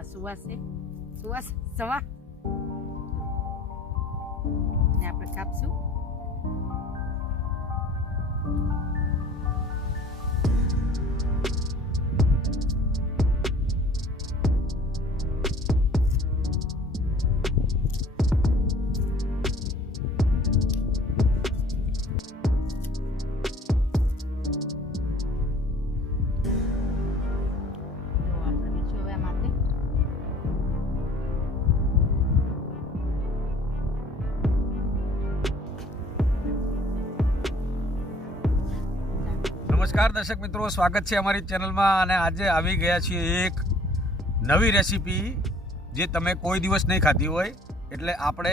આ સુવાસ છે સુવાસ સવા ને આપણે કાપશું નમસ્કાર દર્શક મિત્રો, સ્વાગત છે અમારી ચેનલમાં અને આજે આવી ગયા છીએ એક નવી રેસીપી જે તમે કોઈ દિવસ નહીં ખાધી હોય. એટલે આપણે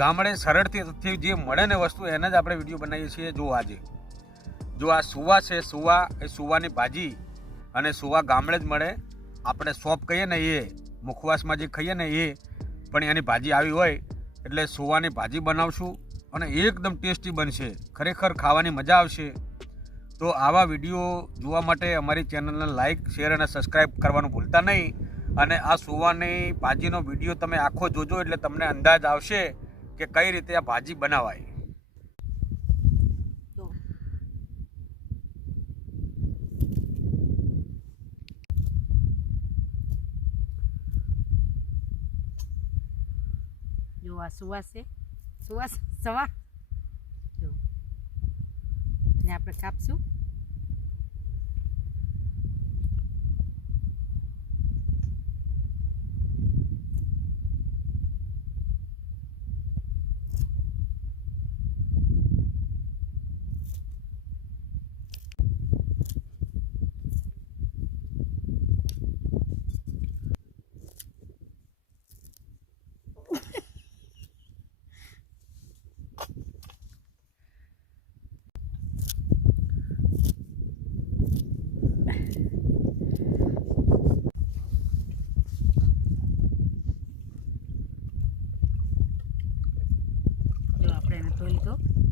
ગામડે સરળથી જે મળે ને વસ્તુ, એને જ આપણે વીડિયો બનાવીએ છીએ જો આજે. જો આ સુવા છે, સુવા, એ સુવાની ભાજી અને સુવા ગામડે જ મળે. આપણે સોપ કહીએ ને એ, મુખવાસમાં જે ખાઈએ ને એ, પણ એની ભાજી આવી હોય, એટલે સુવાની ભાજી બનાવશું અને એકદમ ટેસ્ટી બનશે. ખરેખર ખાવાની મજા આવશે. તો આવા વીડિયો જોવા માટે અમારી ચેનલને લાઇક શેર અને સબસ્ક્રાઈબ કરવાનું ભૂલતા નહીં. અને આ સુવાની ભાજીનો વીડિયો તમે આખો જોજો એટલે તમને અંદાજ આવશે કે કઈ રીતે આ ભાજી બનાવાય. જો છે સુવાસ સવા. ને આપણે કાપશું. જો આપણે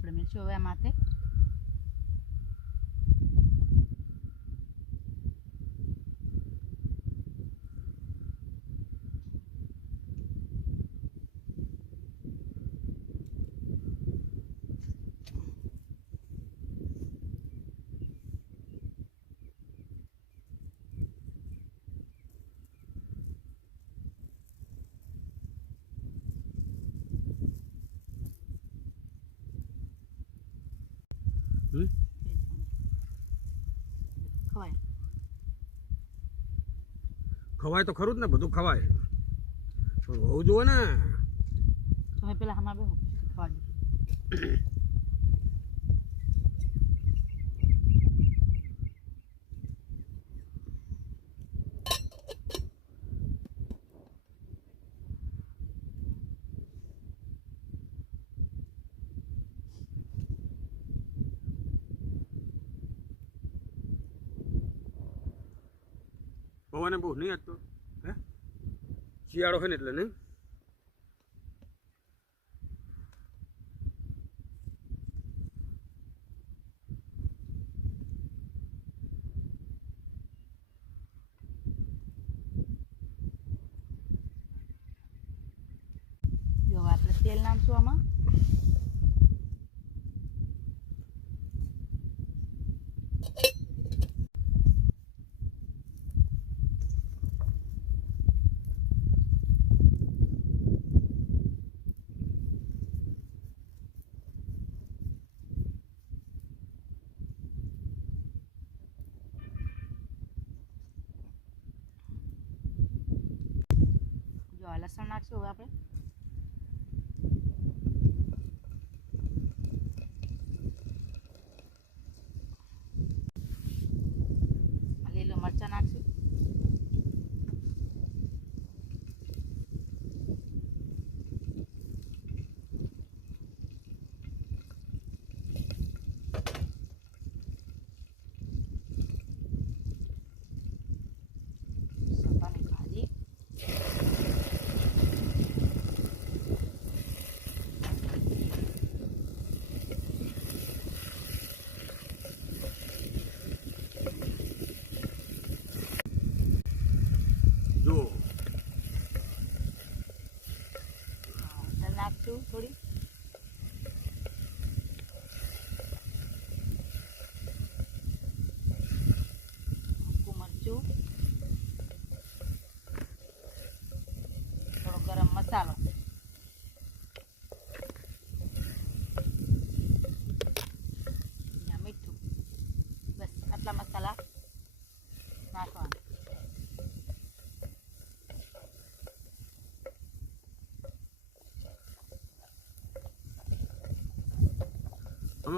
premio Chove Amate ખવાય તો ખરું જ ને બધું ખવાય. પણ હોવું જુઓ ને. પેલા હમણાં પવને બહુ નહીં હતો હે? શિયાળો હોય ને એટલે નહીં? તેલ નાખશું આમાં જો આ લસણ નાખશું આપણે.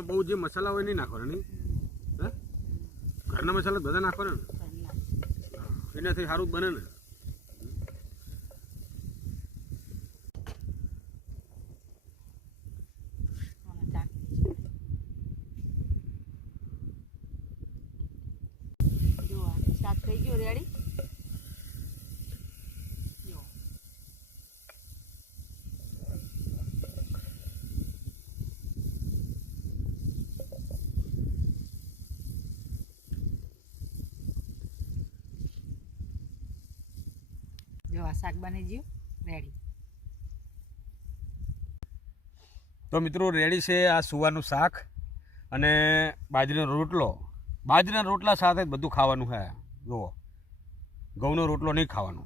આમાં બહુ જે મસાલા હોય નહીં નાખવાના, નહીં? ઘરના મસાલા બધા નાખવાના ને? એનાથી સારું બને ને. થઈ ગયું રેડી જો જો આ શાક બની ગયું રેડી. તો મિત્રો, રેડી છે આ સુવાનું શાક અને બાજરીનો રોટલો. બાજરીના રોટલા સાથે બધું ખાવાનું છે. જુઓ, ઘઉંનો રોટલો નહીં ખાવાનો.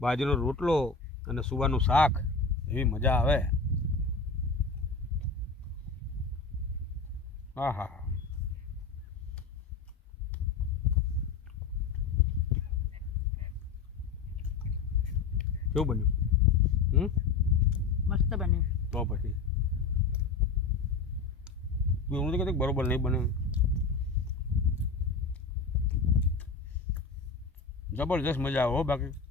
બાજરીનો રોટલો અને સુવાનું શાક, એવી મજા આવે. હા હા હા કેવું બન્યું? હમ? મસ્ત બન્યું. તો પછી. તું એવું નથી બરોબર નહીં બને જબરજસ્ત મજા આવે હો બાકી.